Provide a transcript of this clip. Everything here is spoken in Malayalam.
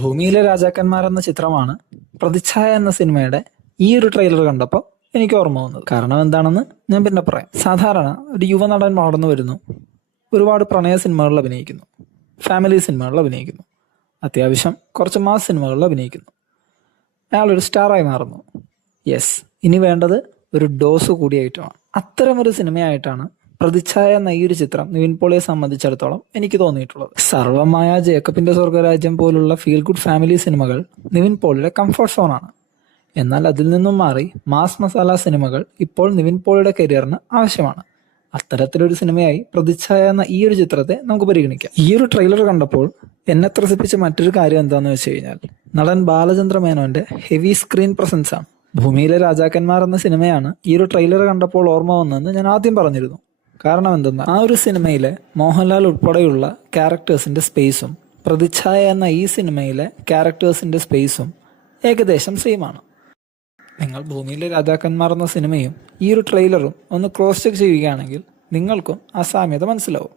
ഭൂമിയിലെ രാജാക്കന്മാർ എന്ന ചിത്രമാണ് പ്രതിച്ഛായ എന്ന സിനിമയുടെ ഈ ഒരു ട്രെയിലർ കണ്ടപ്പോൾ എനിക്ക് ഓർമ്മ വന്നത്. കാരണം എന്താണെന്ന് ഞാൻ പിന്നെ പറയാം. സാധാരണ ഒരു യുവനടൻ വളർന്നു വരുന്നു, ഒരുപാട് പ്രണയ സിനിമകളിൽ അഭിനയിക്കുന്നു, ഫാമിലി സിനിമകളിൽ അഭിനയിക്കുന്നു, അത്യാവശ്യം കുറച്ച് മാസ് സിനിമകളിൽ അഭിനയിക്കുന്നു. അയാളൊരു സ്റ്റാറായി മാറുന്നു. യെസ്, ഇനി വേണ്ടത് ഒരു ഡോസ് കൂടിയായിട്ടുമാണ്. അത്തരമൊരു സിനിമയായിട്ടാണ് പ്രതിച്ഛായ എന്ന ഈ ഒരു ചിത്രം നിവിൻ പോളിയെ സംബന്ധിച്ചിടത്തോളം എനിക്ക് തോന്നിയിട്ടുള്ളത്. സർവമായ, ജേക്കബിന്റെ സ്വർഗരാജ്യം പോലുള്ള ഫീൽ ഗുഡ് ഫാമിലി സിനിമകൾ നിവിൻ പോളിയുടെ കംഫർട്ട് സോണാണ്. എന്നാൽ അതിൽ നിന്നും മാറി മാസ് മസാല സിനിമകൾ ഇപ്പോൾ നിവിൻ പോളിയുടെ കരിയറിന് ആവശ്യമാണ്. അത്തരത്തിലൊരു സിനിമയായി പ്രതിച്ഛായ എന്ന ഈ ഒരു ചിത്രത്തെ നമുക്ക് പരിഗണിക്കാം. ഈ ഒരു ട്രെയിലർ കണ്ടപ്പോൾ എന്നെ ത്രസിപ്പിച്ച മറ്റൊരു കാര്യം എന്താണെന്ന് വെച്ച് കഴിഞ്ഞാൽ നടൻ ബാലചന്ദ്ര മേനോന്റെ ഹെവി സ്ക്രീൻ പ്രസൻസ് ആണ്. ഭൂമിയിലെ രാജാക്കന്മാർ എന്ന സിനിമയാണ് ഈ ഒരു ട്രെയിലർ കണ്ടപ്പോൾ ഓർമ്മ വന്നതെന്ന് ഞാൻ ആദ്യം പറഞ്ഞിരുന്നു. കാരണം എന്തെന്നാൽ ആ ഒരു സിനിമയിലെ മോഹൻലാൽ ഉൾപ്പെടെയുള്ള ക്യാരക്ടേഴ്സിന്റെ സ്പേസും പ്രതിച്ഛായ എന്ന ഈ സിനിമയിലെ ക്യാരക്ടേഴ്സിന്റെ സ്പേസും ഏകദേശം സെയിമാണ്. നിങ്ങൾ ഭൂമിയിലെ രാജാക്കന്മാർ എന്ന സിനിമയും ഈ ഒരു ട്രെയിലറും ഒന്ന് ക്രോസ് ചെക്ക് ചെയ്യുകയാണെങ്കിൽ നിങ്ങൾക്കും ആ സാമ്യത മനസ്സിലാവും.